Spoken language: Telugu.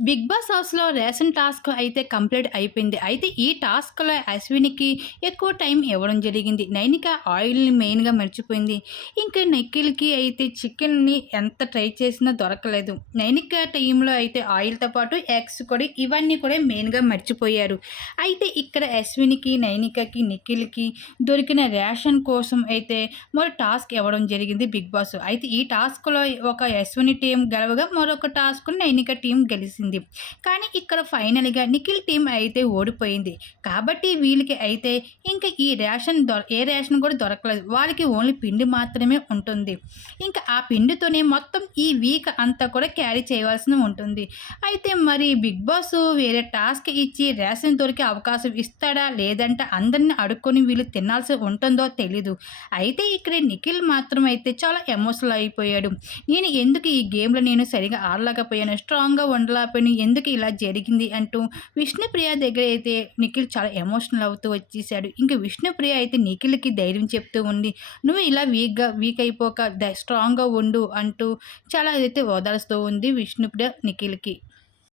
బిగ్ బాస్ హౌస్‌లో రేషన్ టాస్క్ అయితే కంప్లీట్ అయిపోయింది. అయితే ఈ టాస్క్‌లో అశ్వినికి ఎక్కువ టైం ఇవ్వడం జరిగింది. నైనిక ఆయిల్‌ని మెయిన్‌గా మర్చిపోయింది. ఇంకా నిఖిల్‌కి అయితే చికెన్‌ని ఎంత ట్రై చేసినా దొరకలేదు. నైనిక టీమ్‌లో అయితే ఆయిల్‌తో పాటు ఎగ్స్ కూడా ఇవన్నీ కూడా మెయిన్‌గా మర్చిపోయారు. అయితే ఇక్కడ అశ్వినికి, నైనికకి, నిఖిల్‌కి దొరికిన రేషన్ కోసం అయితే మరో టాస్క్ ఇవ్వడం జరిగింది బిగ్ బాస్. అయితే ఈ టాస్క్‌లో ఒక అశ్విని టీం గెలవగా మరొక టాస్క్ నైనిక టీం గెలిచింది గెలిసింది. కానీ ఇక్కడ ఫైనల్‌గా నిఖిల్ టీం అయితే ఓడిపోయింది. కాబట్టి వీళ్ళకి అయితే ఇంకా ఈ రేషన్ దొర ఏ రేషన్ కూడా దొరకలేదు. వాళ్ళకి ఓన్లీ పిండి మాత్రమే ఉంటుంది. ఇంకా ఆ పిండితోనే మొత్తం ఈ వీక్ అంతా కూడా క్యారీ చేయవలసి ఉంటుంది. అయితే మరి బిగ్ బాస్ వేరే టాస్క్ ఇచ్చి రేషన్ దొరికే అవకాశం ఇస్తాడా? లేదంటే అందరిని అడుక్కొని వీళ్ళు తినాల్సి ఉంటుందో తెలీదు. అయితే ఇక్కడ నిఖిల్ మాత్రం అయితే చాలా ఎమోషనల్ అయిపోయాడు. నేను ఎందుకు ఈ గేమ్‌లో నేను సరిగా ఆడలేకపోయాను, స్ట్రాంగ్‌గా ఉండలేకపోయాను, ఎందుకు ఇలా జరిగింది అంటూ విష్ణుప్రియ దగ్గర అయితే నిఖిల్ చాలా ఎమోషనల్ అవుతూ వచ్చేసాడు. ఇంకా విష్ణుప్రియ అయితే నిఖిల్‌కి ధైర్యం చెప్తూ ఉంది. "నువ్వు ఇలా వీక్‌గా వీక్ అయిపోక ద స్ట్రాంగ్‌గా ఉండు" అంటూ చాలా అయితే ఓదారుస్తూ ఉంది విష్ణుప్రియ నిఖిల్‌కి.